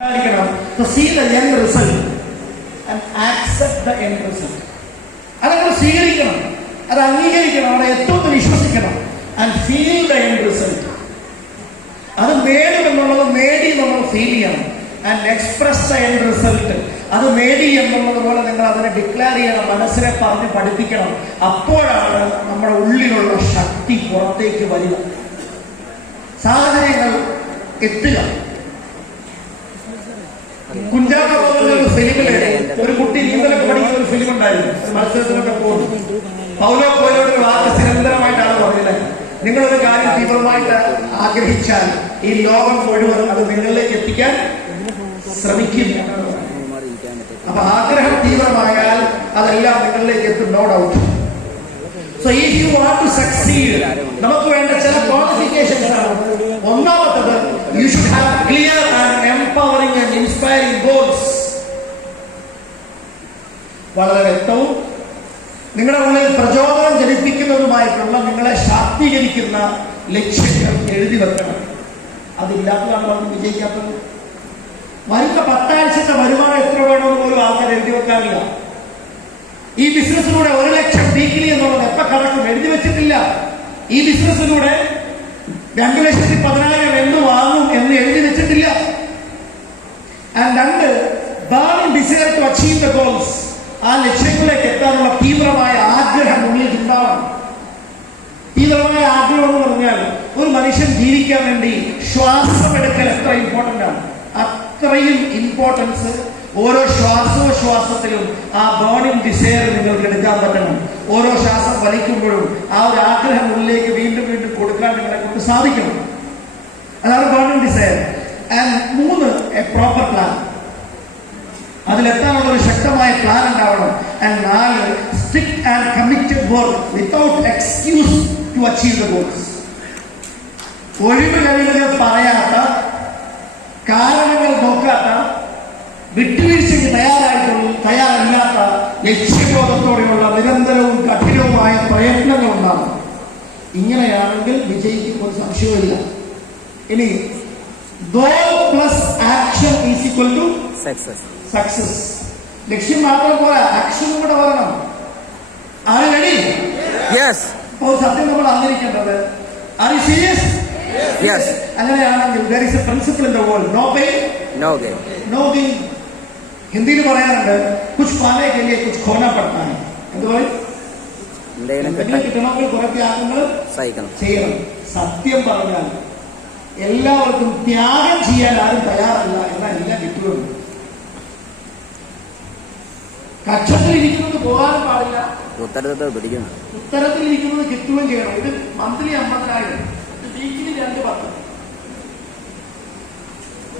to see the end result and accept the end result. അതങ്ങൾ സ്വീകരിക്കണം, അത് അംഗീകരിക്കണം, അവിടെ എത്തുമെന്ന് വിശ്വസിക്കണം. and feel the end result. അത് നേടുമെന്നുള്ളത് നേടി നമ്മൾ ഫീൽ ചെയ്യണം. and express the end result. അത് നേടി എന്നുള്ളത് പോലെ നിങ്ങൾ അതിനെ ഡിക്ലെയർ ചെയ്യണം, മനസ്സിനെ പറഞ്ഞ് പഠിപ്പിക്കണം. അപ്പോഴാണ് നമ്മുടെ ഉള്ളിലുള്ള ശക്തി പുറത്തേക്ക് വരിക, സാഹചര്യങ്ങൾ എത്തുക. കുഞ്ചാക്കോ ബോബന്റെ ഫിലിമില് ഒരു കുട്ടി നീന്തലൊക്കെ പഠിക്കുന്ന ഒരു ഫിലിം ഉണ്ടായിരുന്നു. മത്സരത്തിലൊക്കെ പോകുന്നു. പൗലോ കോയിലോയുടെ ഒരു വാക്ക് നിരന്തരമായിട്ടാണ് പറയുന്നത്, നിങ്ങളൊരു കാര്യം തീവ്രമായിട്ട് ആഗ്രഹിച്ചാൽ ഈ ലോകം മുഴുവൻ അത് നിങ്ങളിലേക്ക് എത്തിക്കാൻ ശ്രമിക്കും. അപ്പൊ ആഗ്രഹം തീവ്രമായാൽ അതെല്ലാം നിങ്ങളിലേക്ക് എത്തും, no doubt. So if you want to succeed, നമുക്ക് വേണ്ട ചില ക്വാളിഫിക്കേഷൻസ് ആണ്. ഒന്നാമത്തത്, you should have clear and empowering and inspiring goals. വളരെ വ്യക്തവും നിങ്ങളുടെ ഉള്ളിൽ പ്രചോദനം ജനിപ്പിക്കുന്നതുമായിട്ടുള്ള, നിങ്ങളെ ശാക്തീകരിക്കുന്ന ലക്ഷ്യങ്ങൾ എഴുതി വെക്കണം. അതില്ലാത്തതാണ് നമുക്ക് വിജയിക്കാത്തത്. വരുന്ന 10 ആഴ്ചത്തെ വരുമാനം എത്ര വേണമെന്ന് പോലും ആൾക്കാർ എഴുതി വെക്കാറില്ല. ഈ ബിസിനസ്സിലൂടെ 1 ലക്ഷം വീക്കിലി എന്നുള്ളത് എപ്പോ കടക്കും എഴുതി വെച്ചിട്ടില്ല. ഈ ബിസിനസ്സിലൂടെ 2,10,000 എന്ന് വാങ്ങും എന്ന് എഴുതി വെച്ചിട്ടില്ല. And 2, burning desire to achieve the goals. ആ ലക്ഷ്യങ്ങളിലേക്ക് എത്താനുള്ള തീവ്രമായ ആഗ്രഹം ഉള്ളിൽ ഉണ്ടാവണം. തീവ്രമായ ആഗ്രഹം എന്ന് പറഞ്ഞാൽ ഒരു മനുഷ്യൻ ജീവിക്കാൻ വേണ്ടി ശ്വാസം എടുക്കൽ എത്ര ഇമ്പോർട്ടന്റ് ആണ്, അത്രയും ഇമ്പോർട്ടൻസ് ഓരോ ശ്വാസോച്ഛ്വാസത്തിലും ആ ബേണിംഗ് ഡിസയർ നിങ്ങൾക്ക് എടുക്കാൻ പറ്റണം. ഓരോ ശ്വാസം വലിക്കുമ്പോഴും ആ ഒരു ആഗ്രഹം ഉള്ളിലേക്ക് വീണ്ടും വീണ്ടും കൊടുക്കാൻ നിങ്ങളെ കൊണ്ട് സാധിക്കണം. അതാണ് burning desire. And 3, a proper plan. അതിലെത്താനുള്ള ഒരു ശക്തമായ പ്ലാൻ ഉണ്ടാവണം. And 4, strict and committed work without excuse to achieve the goals. ഒഴിവ് കഴിവുകൾ പറയാത്ത, കാരണങ്ങൾ നോക്കാത്ത, വിട്ടുവീഴ്ചയ്ക്ക് തയ്യാറല്ലാത്ത, ലക്ഷ്യബോധത്തോടെയുള്ള നിരന്തരവും കഠിനവുമായ പ്രയത്നങ്ങൾ ഉണ്ടാകും. ഇങ്ങനെയാണെങ്കിൽ വിജയിക്കുന്ന ഒരു സംശയമില്ല. ഇനി goal plus action is equal to success. ലക്ഷ്യം മാത്രം പോരാ, ആക്ഷനും കൂടെ വരണം. ആര് ready? Yes. അപ്പോൾ സത്യം നമ്മൾ അറിഞ്ഞിരിക്കേണ്ടത്, are you serious? Yes. അങ്ങനെയാണെങ്കിൽ there is a principle in the world, no pain no gain. no gain. ഹിന്ദിയിൽ പറയാറുണ്ട്, കുച്ച് പാനെ കെ ലിയെ കുച്ച് ഖോനാ പഡ്താ ഹൈ. എന്ത് പറയും? എന്തെങ്കിലും കിട്ടണമെങ്കിൽ കുറെ ത്യാഗങ്ങൾ ചെയ്യണം. സത്യം പറഞ്ഞാൽ എല്ലാവർക്കും ത്യാഗം ചെയ്യാൻ ആരും തയ്യാറല്ല, എന്നാൽ എല്ലാം കിട്ടുകയുള്ളൂ. കക്ഷത്തിലിരിക്കുന്നത് പോകാനും പാടില്ല, ഉത്തരത്തിലിരിക്കുന്നത് കിട്ടുകയും ചെയ്യണം. ഇത് മന്ത്ലി 50,000, വീക്കിലി 2-10.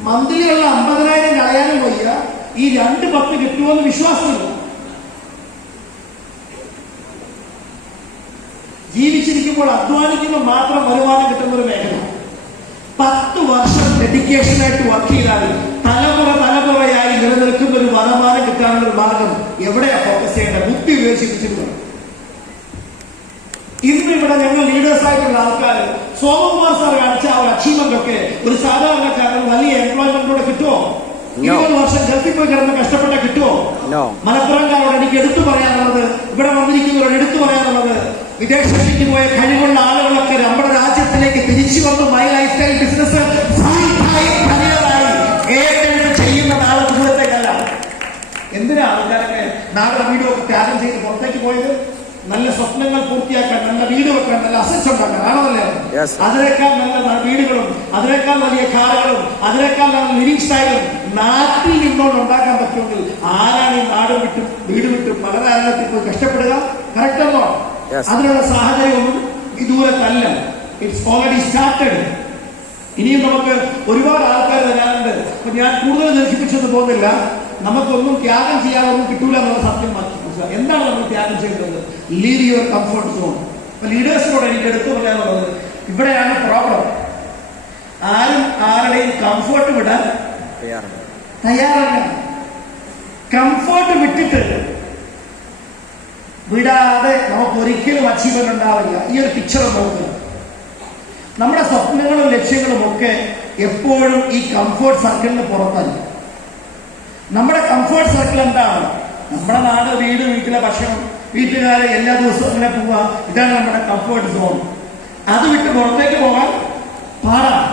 മന്ത്ലിയുള്ള 50,000 കളയാനും വയ്യ, ഈ 2-10 കിട്ടുമെന്ന് വിശ്വാസമില്ല. ജീവിച്ചിരിക്കുമ്പോൾ അധ്വാനിക്കുമ്പോൾ മാത്രം വരുമാനം കിട്ടുന്ന ഒരു മേഖല. 10 വർഷം ഡെഡിക്കേഷനായിട്ട് വർക്ക് ചെയ്താൽ തലമുറയായി നിലനിൽക്കുന്ന ഒരു വരുമാനം കിട്ടാനുള്ള ഒരു മാർഗം എവിടെയാ ഫോക്കസ് ചെയ്യേണ്ടത്? ബുദ്ധി ഉപയോഗിച്ചിട്ടുണ്ട്. ഇന്ന് ഇവിടെ ഞങ്ങൾ ലീഡേഴ്സ് ആയിട്ടുള്ള ആൾക്കാർ, സോമകുമാർ സാർ കാണിച്ച ആ ഒരു അച്ചീവ്മെന്റ് ഒക്കെ ഒരു സാധാരണക്കാരൻ വലിയ എംപ്ലോയ്മെന്റിലൂടെ കിട്ടുമോ? 20 വർഷം ഗൾഫിൽ പോയി കിടന്ന് കഷ്ടപ്പെട്ട കിട്ടുമോ? മലപ്പുറംകാരോട് എനിക്ക് എടുത്തു പറയാനുള്ളത്, ഇവിടെ വന്നിരിക്കുന്നവരോട് എടുത്തു പറയാനുള്ളത്, വിദേശത്തേക്ക് പോയ കഴിവുള്ള ആളുകളൊക്കെ നമ്മുടെ രാജ്യത്തിലേക്ക് തിരിച്ചു വന്ന് മൈ ലൈഫ് സ്റ്റൈൽ ബിസിനസ് ഏറ്റെടുത്ത് ചെയ്യുന്ന നാളെ ദൂരത്തേക്കല്ല. എന്തിനാ ആൾക്കാരൊക്കെ നാളെ വീടൊക്കെ ത്യാഗം ചെയ്ത് പുറത്തേക്ക് പോയത്? നല്ല സ്വപ്നങ്ങൾ പൂർത്തിയാക്കാൻ, നല്ല വീട് വെക്കാൻ, നല്ല അസറ്റ്സ് ഉണ്ടാക്കാൻ ആണോന്നല്ലേ? അതിനേക്കാൾ നല്ല വീടുകളും, അതിനേക്കാൾ വലിയ കാറുകളും, അതിനേക്കാൾ നല്ല ലിവിംഗ് സ്റ്റൈലും നാട്ടിൽ നിന്നോണ്ട് ഉണ്ടാക്കാൻ പറ്റുമെങ്കിൽ ആരാണ് ഈ നാട് വിട്ടും വീട് വിട്ടും പല കാരണത്തിൽ പോയി കഷ്ടപ്പെടുക? കറക്റ്റ് ആണോ? അതിനുള്ള സാഹചര്യമൊന്നും ഇതുവരെയല്ല. It's already started. ഇനിയും നമുക്ക് ഒരുപാട് ആൾക്കാർ വരാനുണ്ട്. അപ്പൊ ഞാൻ കൂടുതൽ ദീർഘിപ്പിച്ചൊന്നും പോകുന്നില്ല. നമുക്കൊന്നും ത്യാഗം ചെയ്യാനൊന്നും കിട്ടൂല എന്നുള്ള സത്യം മനസ്സിലാക്കുക. എന്താണ് നമ്മൾ ത്യാഗം ചെയ്യേണ്ടത്? Leave your comfort zone. അപ്പൊ ലീഡേഴ്സിനോട് എനിക്ക് എടുത്തു പറയാനുള്ളത്, ഇവിടെയാണ് പ്രോബ്ലം. ആരും ആരുടെയും കംഫർട്ട് വിടാൻ തയ്യാറല്ല. കംഫർട്ട് വിടാതെ നമുക്ക് ഒരിക്കലും അച്ചീവ്മെന്റ് ഉണ്ടാവില്ല. ഈ ഒരു പിക്ചർ നോക്കുക. നമ്മുടെ സ്വപ്നങ്ങളും ലക്ഷ്യങ്ങളും ഒക്കെ എപ്പോഴും ഈ കംഫർട്ട് സർക്കിളിന് പുറത്തല്ല. നമ്മുടെ കംഫർട്ട് സർക്കിൾ എന്താണ്? നമ്മുടെ നാട്, വീട്, വീട്ടിലെ ഭക്ഷണം, വീട്ടുകാരെ എല്ലാ ദിവസവും അങ്ങനെ പോവുക, ഇതാണ് നമ്മുടെ കംഫർട്ട് സോൺ. അത് വിട്ട് പുറത്തേക്ക് പോകാൻ പാടാണ്.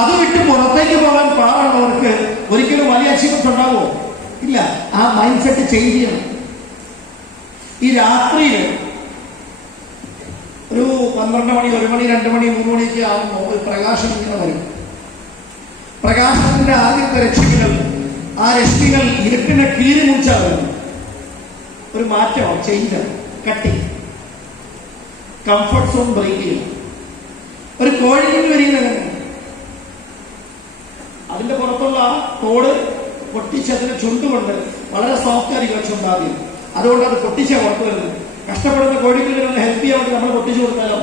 അത് വിട്ട് പുറത്തേക്ക് പോകാൻ പാടുള്ളവർക്ക് ഒരിക്കലും വലിയ അച്ചീവ്മെന്റ് ഉണ്ടാവുമോ? ഇല്ല. ആ മൈൻഡ് സെറ്റ് ചേഞ്ച് ചെയ്യണം. ഈ രാത്രിയിൽ ഒരു 12 മണി, 1 മണി, 2 മണി, 3 മണിയൊക്കെ ആകുമ്പോൾ ഒരു പ്രകാശം ഇങ്ങനെ വരും. പ്രകാശത്തിന്റെ ആദ്യത്തെ രശ്മികൾ, ആ രശ്മികൾ ഇരുട്ടിനെ കീറി മുറിച്ചാൽ വരും. ഒരു മാറ്റമാണ്, ചേഞ്ചാണ്, കട്ടിങ്. കംഫർട്ട് സോൺ ബ്രേക്ക് ചെയ്യും. ഒരു കോഴിക്കുഞ്ഞ് വരികയാണ്, അതിന്റെ പുറത്തുള്ള തോട് പൊട്ടിച്ച് അതിന്റെ ചുണ്ടുകൊണ്ട് വളരെ സോഫ്റ്റ് ആയിരിക്കും ചുണ്ടാദ്യം. അതുകൊണ്ട് അത് പൊട്ടിച്ചാൽ പുറത്തു വരുന്നത്. കഷ്ടപ്പെടുന്ന കോഴിക്കുഞ്ഞിനെ ഹെൽപ്പ് ചെയ്യാൻ വേണ്ടി നമ്മൾ പൊട്ടിച്ചു കൊടുത്താലോ?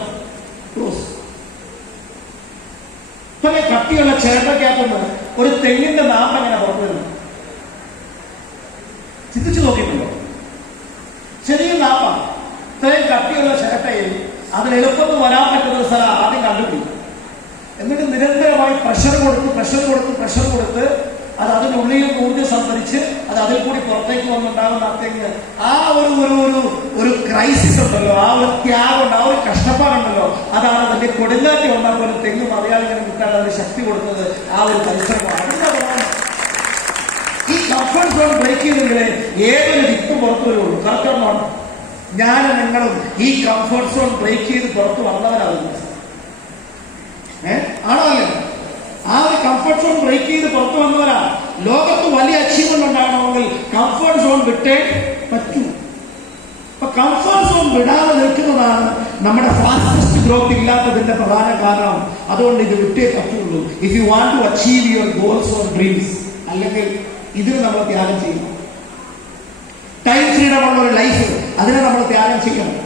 ക്ലോസ്. ഇത്ര കട്ടിയുള്ള ചേട്ടക്കകത്തുനിന്ന് ഒരു തെങ്ങിന്റെ നാമ്പ് എങ്ങനെ പുറത്തു വരുന്നത്? ചിന്തിച്ചു നോക്കിയിട്ടുണ്ടോ? ചെറിയ നാപ്പാണ്. ഇത്രയും കട്ടിയുള്ള ചേട്ടയിൽ അതിന് എളുപ്പത്തിൽ വരാൻ പറ്റുന്ന ഒരു സ്ഥലം ആദ്യം കണ്ടുപിടിക്കും. എന്നിട്ട് നിരന്തരമായി പ്രഷർ കൊടുത്ത് അത് അതിനുള്ളിൽ ഊർജ്ജം സംഭരിച്ച് അത് അതിൽ കൂടി പുറത്തേക്ക് വന്നുണ്ടാകുന്ന തെങ്ങ്, ആ ഒരു ക്രൈസിസ് ഉണ്ടല്ലോ, ആ ഒരു ത്യാഗമുണ്ട്, ആ ഒരു കഷ്ടപ്പാടുണ്ടല്ലോ, അതാണ് അതിന്റെ കൊടുങ്കാറ്റ് ഉണ്ടാകുന്ന തെങ്ങ് മലയാളികളെ കിട്ടാൻ അതിന് ശക്തി കൊടുത്തത്. ആ ഒരു പരിശ്രമമാണ്. ഈ കംഫർട്ട് സോൺ ബ്രേക്ക് ചെയ്തെങ്കിലേ ഏതൊരു വിത്ത് പുറത്തു വരുള്ളൂ. കറക്റ്റാണ്. ഞാനും നിങ്ങളും ഈ കംഫർട്ട് സോൺ ബ്രേക്ക് ചെയ്ത് പുറത്തു വന്നവരാകുന്നു. ആണോ അല്ലേ? ആ ഒരു കംഫർട്ട് സോൺ ബ്രേക്ക് ചെയ്ത് പുറത്തു വന്നവരാ. ലോകത്ത് വലിയ അച്ചീവ്മെന്റ് ഉണ്ടാകണമെങ്കിൽ കംഫർട്ട് സോൺ വിട്ടേ പറ്റൂ. അപ്പൊ കംഫർട്ട് സോൺ വിടാതെ നിൽക്കുന്നതാണ് നമ്മുടെ ഫാസ്റ്റസ്റ്റ് ഗ്രോത്ത് ഇല്ലാത്തതിന്റെ പ്രധാന കാരണം. അതുകൊണ്ട് ഇത് വിട്ടേ പറ്റുള്ളൂ. If you want to achieve your goals or dreams, അല്ലെങ്കിൽ ഇതിന് നമ്മൾ ത്യാഗം ചെയ്യണം. ടൈം ഫ്രീഡമുള്ള ഒരു ലൈഫ്, അതിനെ നമ്മൾ ത്യാഗം ചെയ്യണം.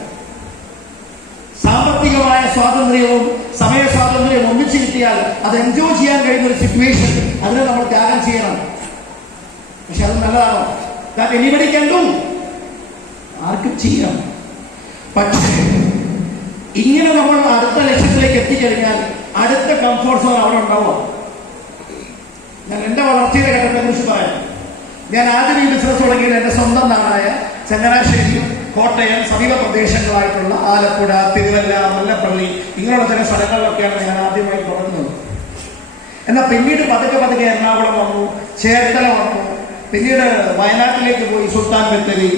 സാമ്പത്തികമായ സ്വാതന്ത്ര്യവും സമയ സ്വാതന്ത്ര്യവും ഒന്നിച്ചു കിട്ടിയാൽ അത് എൻജോയ് ചെയ്യാൻ കഴിയുന്ന ഒരു സിറ്റുവേഷൻ, അതിനെ നമ്മൾ ത്യാഗം ചെയ്യണം. പക്ഷെ അത് നല്ലതാണോ? That anybody can do. ആർക്കും ചെയ്യാം. പക്ഷേ ഇങ്ങനെ നമ്മൾ അടുത്ത ലക്ഷ്യത്തിലേക്ക് എത്തിക്കഴിഞ്ഞാൽ അടുത്ത കംഫോർട്ട് സോൺ അവിടെ ഉണ്ടാവുക. ഞാൻ എന്റെ വളർച്ചയുടെ ഘട്ടത്തെ കുറിച്ച് പറയാം. ഞാൻ ആദ്യം ഈ ബിസിനസ് തുടങ്ങിയത് എന്റെ സ്വന്തം നാടായ ചങ്ങനാശ്ശേരി, കോട്ടയം, സമീപ പ്രദേശങ്ങളായിട്ടുള്ള ആലപ്പുഴ, തിരുവല്ല, മുല്ലപ്പള്ളി ഇങ്ങനെയുള്ള ചില സ്ഥലങ്ങളിലൊക്കെയാണ് ഞാൻ ആദ്യമായി തുടങ്ങുന്നത്. എന്നാൽ പിന്നീട് പതുക്കെ എറണാകുളം വന്നു, ചേർത്തല വന്നു, പിന്നീട് വയനാട്ടിലേക്ക് പോയി, സുൽത്താൻ ബത്തേരി,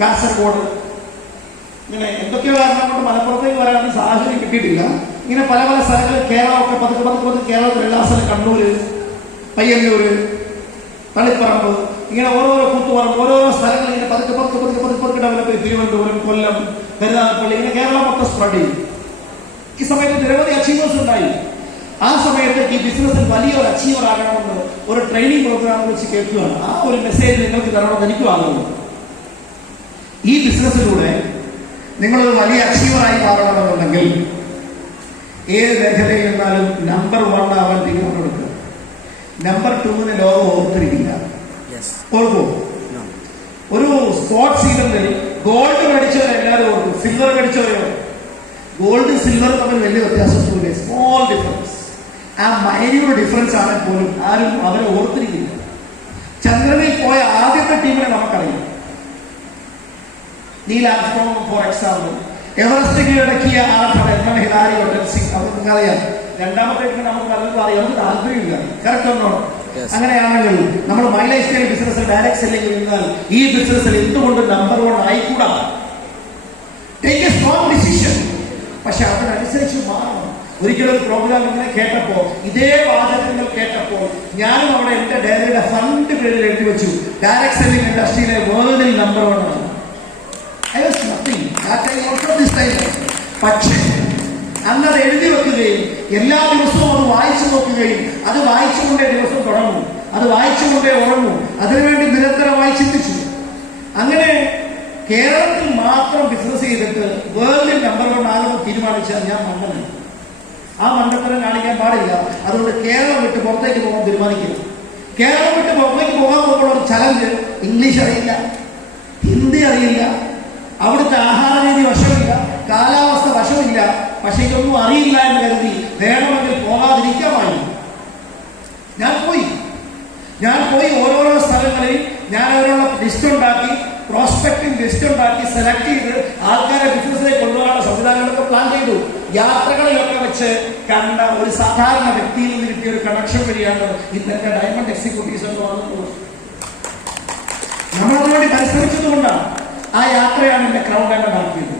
കാസർഗോഡ്, ഇങ്ങനെ എന്തൊക്കെയോ കാരണം കൊണ്ട് മലപ്പുറത്തേക്ക് വരാൻ സാഹചര്യം കിട്ടിയിട്ടില്ല. ഇങ്ങനെ പല സ്ഥലങ്ങളിൽ കേരളമൊക്കെ പതുക്കെ കേരളത്തിൽ എല്ലാ സ്ഥലം, കണ്ണൂര്, പയ്യന്നൂര്, തളിപ്പറമ്പ്, ഇങ്ങനെ ഓരോരോ കൂത്തുപറമ്പ്, ഓരോരോ സ്ഥലങ്ങൾ ഇങ്ങനെ പതുക്കെ ഡെവലപ്പ് ചെയ്ത് തിരുവനന്തപുരം, കൊല്ലം, കരുനാഗപ്പള്ളി, ഇങ്ങനെ കേരളം മൊത്തം സ്പ്രെഡ് ചെയ്യും. ഈ സമയത്ത് നിരവധി അച്ചീവേഴ്സ് ഉണ്ടായി. ആ സമയത്ത് ഈ ബിസിനസ്സിൽ വലിയൊരു അച്ചീവർ ആകണമെന്ന് ഒരു ട്രെയിനിങ് പ്രോഗ്രാം വെച്ച് കേൾക്കുകയാണ്. ആ ഒരു മെസ്സേജ് നിങ്ങൾക്ക് തരണമെന്ന് എനിക്കും ആകുന്നു. ഈ ബിസിനസ്സിലൂടെ നിങ്ങളൊരു വലിയ അച്ചീവറായി മാറണമെന്നുണ്ടെങ്കിൽ ഏത് മേഖലയിൽ നിന്നാലും നമ്പർ 1 ആവാൻ തീരുമാനമെടുക്കുക. നമ്പർ 2 ലോകം ഓർത്തിരിക്കില്ല. ഓർക്കോ? ഒരു സ്പോർട്സ് ഈവന്റിൽ ഗോൾഡ് മേടിച്ചവരെല്ലാവരും ഓർക്കും, സിൽവർ മേടിച്ചവരോ? ഗോൾഡ് സിൽവർ തമ്മിൽ വലിയ വ്യത്യാസമൊന്നുമില്ല, സ്മോൾ ഡിഫറൻസ്. ആ മൈന്യൂട്ട് ഡിഫറൻസ് ആണെങ്കിൽ പോലും ആരും അവരെ ഓർത്തിരിക്കില്ല. ചന്ദ്രനിൽ പോയ ആദ്യത്തെ ടീമിനെ നമുക്കറിയാം, Neil Armstrong for example. Everest കീഴടക്കിയ ആൾക്കാർ എഡ്മണ്ട് ഹിലാരി, ഒട്ടൻ സിംഗ്, അവർ നിങ്ങൾക്കറിയാം. രണ്ടാമത്തെ നമുക്ക് നല്ലത് അറിയാം, നമുക്ക് താല്പര്യമില്ല. കറക്റ്റ് ഉണ്ടോ? അങ്ങനെയാണെങ്കിൽ നമ്മൾ മൈ ലൈഫ് സ്റ്റൈൽ ബിസിനസ്സിൽ ഡയറക്ട് സെല്ലിംഗ് നിന്നാൽ ഈ ബിസിനസ്സിൽ എന്തുകൊണ്ട് നമ്പർ 1 ആയിക്കൂടാ? Take a strong decision. പക്ഷെ അതിനനുസരിച്ച് മാറണം. ഒരിക്കലും ഒരു പ്രോഗ്രാം ഇങ്ങനെ കേട്ടപ്പോ, ഇതേ വാചകങ്ങൾ കേട്ടപ്പോൾ ഞാനും അവിടെ എന്റെ ഡയറിയുടെ ഫണ്ട് പേരിൽ എഴുതി വെച്ചു, ഡയറക്ട് സെല്ലിംഗ് ഇൻഡസ്ട്രിയിലെ വേൾഡിൽ നമ്പർ 1 ആണ്. പക്ഷേ അന്നത് എഴുതി വെക്കുകയും എല്ലാ ദിവസവും അത് വായിച്ചു നോക്കുകയും അത് വായിച്ചുകൊണ്ടേ ദിവസം തുടങ്ങും, അത് വായിച്ചുകൊണ്ടേ ഉറങ്ങും, അതിനുവേണ്ടി നിരന്തരമായി ചിന്തിച്ചു. അങ്ങനെ കേരളത്തിൽ മാത്രം ബിസിനസ് ചെയ്തിട്ട് വേൾഡിൽ നമ്പർ 1 ആകുമെന്ന് തീരുമാനിച്ചാൽ ഞാൻ മണ്ടനാണ്. ആ മണ്ടത്തരം കാണിക്കാൻ പാടില്ല. അതുകൊണ്ട് കേരളം വിട്ട് പുറത്തേക്ക് പോകാൻ തീരുമാനിക്കുന്നു. കേരളം വിട്ട് പുറത്തേക്ക് പോകാൻ പോകുമ്പോൾ ഒരു ചലഞ്ച്, ഇംഗ്ലീഷ് അറിയില്ല, ഹിന്ദി അറിയില്ല, അവിടുത്തെ ആഹാര രീതി വശമില്ല, കാലാവസ്ഥ വശമില്ല. പക്ഷെ ഇതൊന്നും അറിയില്ല എന്ന് കരുതി വേണമെങ്കിൽ പോകാതിരിക്കാമായിരുന്നു. ഞാൻ പോയി. ഞാൻ പോയി ഓരോരോ സ്ഥലങ്ങളിൽ ഞാൻ അവരുടെ ലിസ്റ്റ് ഉണ്ടാക്കി, പ്രോസ്പെക്ടിംഗ് ലിസ്റ്റ് ഉണ്ടാക്കി സെലക്ട് ചെയ്ത് ആൾക്കാരെ ബിസിനസ്സിലേക്ക് കൊണ്ടുപോകാനുള്ള സംവിധാനങ്ങളൊക്കെ പ്ലാൻ ചെയ്തു. യാത്രകളിലൊക്കെ വെച്ച് കണ്ട ഒരു സാധാരണ വ്യക്തിയിൽ നിന്ന് കിട്ടിയ ഒരു കണക്ഷൻ വഴിയാണ് ഇന്നത്തെ ഡയമണ്ട് എക്സിക്യൂട്ടീവ്സ് എന്ന് പറഞ്ഞിട്ടുള്ളത്. നമ്മളതിനുവേണ്ടി പരിശ്രമിച്ചതുകൊണ്ടാണ് ആ യാത്രയാണ് എന്നെ ക്രൗഡ് ആൻഡ് നടത്തിയത്.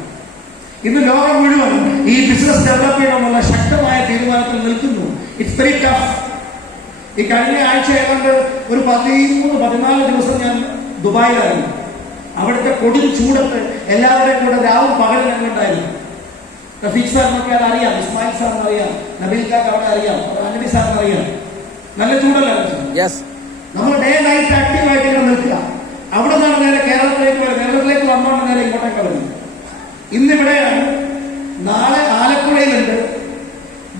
ഇന്ന് ലോകം മുഴുവൻ ഈ ബിസിനസ് ഡെവലപ്പ് ചെയ്യണമെന്നുള്ള ശക്തമായ തീരുമാനത്തിൽ നിൽക്കുന്നു. It's very tough. ഈ കഴിഞ്ഞ ആഴ്ച ഏതാണ്ട് ഒരു 13-14 ദിവസം ഞാൻ ദുബായിലായിരുന്നു. അവിടുത്തെ കൊടും ചൂടത്ത് എല്ലാവരെയും കൂടെ രാവും പകലും ഞങ്ങളുണ്ടായിരുന്നു. റഫീഖ് സാറിനൊക്കെ അത് അറിയാം, ഇസ്മായിൽ സാറിന് അറിയാം, നബീൽ കാക്ക് അവിടെ അറിയാം, അനബി സാറിന് അറിയാം. നല്ല ചൂടല്ലായിരുന്നു. നമ്മൾ ഡേ നൈറ്റ് ആക്റ്റീവായിട്ട് ഇങ്ങനെ നിൽക്കുക. അവിടെ നിന്നാണ് നേരെ കേരളത്തിലേക്ക് വരുന്നത്. കേരളത്തിലേക്ക് വന്നോണ്ട് നേരെ ഇങ്ങോട്ടേക്ക് വരുന്നത്. ഇന്നിവിടെയാണ്, നാളെ ആലപ്പുഴയിലുണ്ട്,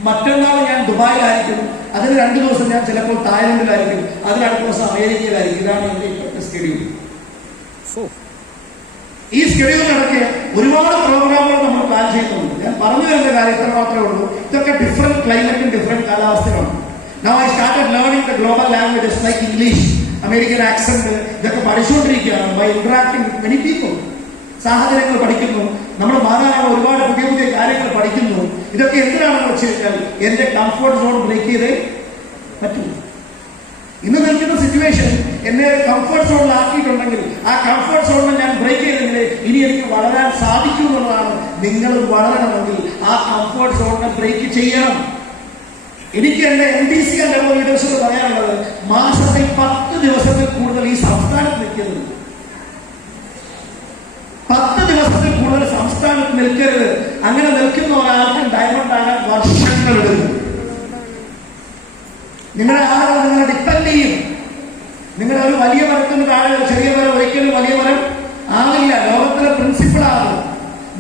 മറ്റന്നാൾ ഞാൻ ദുബായിലായിരിക്കും, അതിന് 2 ദിവസം ഞാൻ ചിലപ്പോൾ തായ്ലൻഡിലായിരിക്കും, അതിനടുത്ത ദിവസം അമേരിക്കയിലായിരിക്കും. ഇതാണ് എന്റെ ഇപ്പോഴത്തെ സ്കെഡ്യൂൾ. ഈ സ്കെഡ്യൂളിനിടയ്ക്ക് ഒരുപാട് പ്രോഗ്രാമുകൾ നമ്മൾ പ്ലാൻ ചെയ്യുന്നുണ്ട്. ഞാൻ പറഞ്ഞു വരുന്ന കാര്യം ഇത്ര മാത്രമേ ഉള്ളൂ. ഇതൊക്കെ ഡിഫറെന്റ് ക്ലൈമറ്റും ഡിഫറെന്റ് കാലാവസ്ഥകളാണ്. Now I started learning the global languages like English, American accent. ഇതൊക്കെ പഠിച്ചുകൊണ്ടിരിക്കുകയാണ് by interacting with many people. സാഹചര്യങ്ങൾ പഠിക്കുന്നു, നമ്മൾ മാറാനുള്ള ഒരുപാട് പുതിയ പുതിയ കാര്യങ്ങൾ പഠിക്കുന്നു. ഇതൊക്കെ എന്തിനാണെന്ന് വെച്ച് കഴിഞ്ഞാൽ എന്റെ കംഫർട്ട് സോൺ ബ്രേക്ക് ചെയ്തേ പറ്റൂ. ഇന്ന് നിൽക്കുന്ന സിറ്റുവേഷൻ എന്നെ ഒരു കംഫർട്ട് സോണിലാക്കിയിട്ടുണ്ടെങ്കിൽ ആ കംഫർട്ട് സോണിനെ ഞാൻ ബ്രേക്ക് ചെയ്തെങ്കിൽ ഇനി എനിക്ക് വളരാൻ സാധിക്കും എന്നുള്ളതാണ്. നിങ്ങൾ വളരണമെങ്കിൽ ആ കംഫർട്ട് സോണിനെ ബ്രേക്ക് ചെയ്യണം. എനിക്ക് എന്റെ MDC ആൻഡ് ലീഡേഴ്സിന് പറയാനുള്ളത്, മാസത്തിൽ 10 ദിവസത്തിൽ കൂടുതൽ ഈ സംസ്ഥാനത്ത് നിൽക്കരുത്. 10 ദിവസത്തിൽ കൂടുതൽ സംസ്ഥാനത്ത് നിൽക്കരുത്. അങ്ങനെ നിൽക്കുന്ന ഒരാൾക്ക് ഡയമണ്ട് ആകാൻ വർഷങ്ങളെടുക്കും. നിങ്ങളുടെ ആളുകൾ നിങ്ങളെ ഡിപ്പെൻഡ് ചെയ്യും. നിങ്ങളുടെ ഒരു വലിയ മരത്തിന് താഴെ ഒരു ചെറിയ മരം ഒരിക്കലും വലിയ മരം ആവില്ല. ലോകത്തിലെ പ്രിൻസിപ്പിളാണ്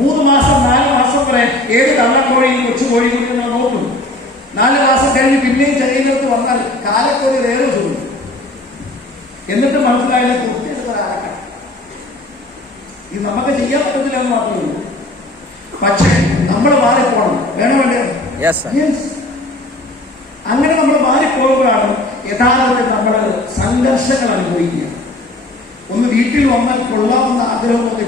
3 മാസം 4 മാസം വരെ ഏത് തള്ളക്കോഴിയും കൊച്ചുകോഴിയും നമ്മൾ നോക്കും. 4 മാസം കഴിഞ്ഞ് പിന്നെയും ചെറിയടുത്ത് വന്നാൽ കാലക്കോഴി വേറെ ചോദിക്കും. എന്നിട്ട് മനസ്സിലായാലും കുട്ടിയെടുത്തൊരാളാക്കാം. ഇത് നമുക്ക് ചെയ്യാൻ പറ്റത്തില്ല എന്ന് മാത്രമേ ഉള്ളൂ. പക്ഷേ നമ്മൾ മാറിപ്പോണം. വേണം വേണ്ടേ? അങ്ങനെ നമ്മൾ മാറിപ്പോകുമ്പോഴാണ് യഥാർത്ഥത്തിൽ നമ്മൾ സംഘർഷങ്ങൾ അനുഭവിക്കുക. ഒന്ന് വീട്ടിൽ വന്നാൽ കൊള്ളാമെന്ന ആഗ്രഹമൊക്കെ